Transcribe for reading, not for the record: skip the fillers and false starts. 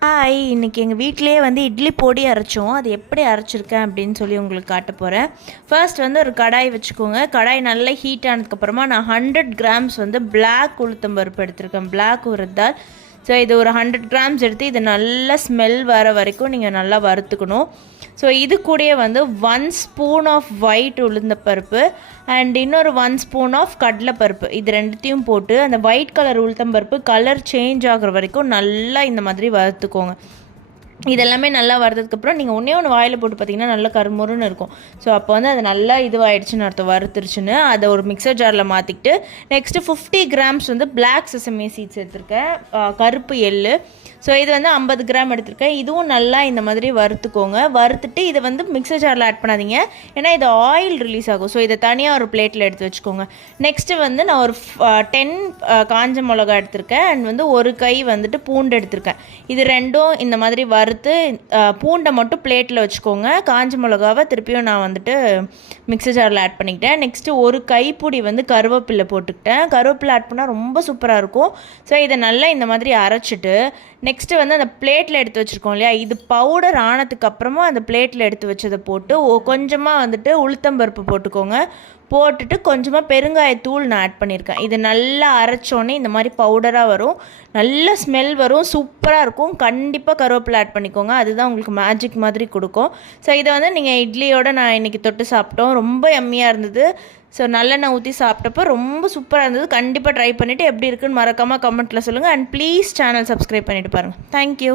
இன்றைக்கி எங்கள் வீட்டிலேயே வந்து இட்லி பொடி அரைச்சோம். அது எப்படி அரைச்சிருக்கேன் அப்படின்னு சொல்லி உங்களுக்கு காட்ட போகிறேன். ஃபர்ஸ்ட் வந்து ஒரு கடாய் வச்சுக்கோங்க. கடாய் நல்லா ஹீட் ஆனதுக்கப்புறமா நான் 100 கிராம்ஸ் வந்து பிளாக் உளுத்தம் பருப்பு எடுத்திருக்கேன். பிளாக் உளுத்தால். ஸோ இது ஒரு 100 கிராம்ஸ் எடுத்து இது நல்லா ஸ்மெல் வர வரைக்கும் நீங்கள் நல்லா வறுத்துக்கணும். ஸோ இது கூடயே வந்து 1 ஸ்பூன் ஆஃப் ஒயிட் உளுந்தப்பருப்பு அண்ட் இன்னொரு 1 ஸ்பூன் ஆஃப் கடலைப்பருப்பு, இது ரெண்டுத்தையும் போட்டு அந்த ஒயிட் கலர் உளுத்தம்பருப்பு கலர் சேஞ்ச் ஆகிற வரைக்கும் நல்லா இந்த மாதிரி வறுத்துக்கோங்க. இதெல்லாமே நல்லா வறுத்ததுக்கப்புறம் நீங்கள் ஒன்று வாயில் போட்டு பார்த்தீங்கன்னா நல்லா கருமுருன்னு இருக்கும். ஸோ அப்போ வந்து அது நல்லா இதுவாகிடுச்சுன்னு அர்த்தம், வறுத்துருச்சுன்னு. அதை ஒரு மிக்சர் ஜாரில் மாற்றிக்கிட்டு நெக்ஸ்ட்டு 50 கிராம்ஸ் வந்து பிளாக் செசமே சீட்ஸ் எடுத்திருக்கேன், கருப்பு எள்ளு. ஸோ இது வந்து 50 கிராம் எடுத்திருக்கேன். இதுவும் நல்லா இந்த மாதிரி வறுத்துக்கோங்க. வறுத்துட்டு இதை வந்து மிக்சர் ஜாரில் ஆட் பண்ணாதீங்க, ஏன்னா இது ஆயில் ரிலீஸ் ஆகும். ஸோ இதை தனியாக ஒரு பிளேட்டில் எடுத்து வச்சுக்கோங்க. நெக்ஸ்ட்டு வந்து நான் ஒரு 10 காஞ்ச மிளகா எடுத்திருக்கேன் அண்ட் வந்து ஒரு கை வந்துட்டு பூண்டு எடுத்திருக்கேன். இது ரெண்டும் இந்த மாதிரி வறுத்து பூண்டை மட்டும் பிளேட்டில் வச்சுக்கோங்க. காஞ்ச மிளகாவை திருப்பியும் நான் வந்துட்டு மிக்சர் ஜாரில் ஆட் பண்ணிக்கிட்டேன். நெக்ஸ்ட்டு ஒரு கைப்பிடி வந்து கருவேப்பிலை போட்டுக்கிட்டேன். கருவேப்பிலை ஆட் பண்ணால் ரொம்ப சூப்பராக இருக்கும். ஸோ இதை நல்லா இந்த மாதிரி அரைச்சிட்டு நெக்ஸ்ட்டு வந்து அந்த பிளேட்டில் எடுத்து வச்சுருக்கோம் இல்லையா, இது பவுடர் ஆனதுக்கப்புறமா அந்த பிளேட்டில் எடுத்து வச்சதை போட்டு கொஞ்சமாக வந்துட்டு உளுத்தம்பருப்பு போட்டுக்கோங்க. போட்டுட்டு கொஞ்சமாக பெருங்காயத்தூள் நான் ஆட் பண்ணியிருக்கேன். இது நல்லா அரைச்சோன்னே இந்த மாதிரி பவுடராக வரும், நல்ல ஸ்மெல் வரும், சூப்பராக இருக்கும். கண்டிப்பாக கருவேப்பிலை ஆட் பண்ணிக்கோங்க, அதுதான் உங்களுக்கு மேஜிக் மாதிரி கொடுக்கும். ஸோ இதை வந்து நீங்கள் இட்லியோடு நான் இன்றைக்கி தொட்டு சாப்பிட்டோம், ரொம்ப எம்மியாக இருந்தது. ஸோ நல்லெண்ணெய் ஊற்றி சாப்பிட்டப்போ ரொம்ப சூப்பராக இருந்தது. கண்டிப்பாக ட்ரை பண்ணிவிட்டு எப்படி இருக்குன்னு மறக்காமல் கமெண்ட்டில் சொல்லுங்கள். அண்ட் ப்ளீஸ் சேனல் சப்ஸ்கிரைப் பண்ணிவிட்டு பாருங்கள். தேங்க்யூ.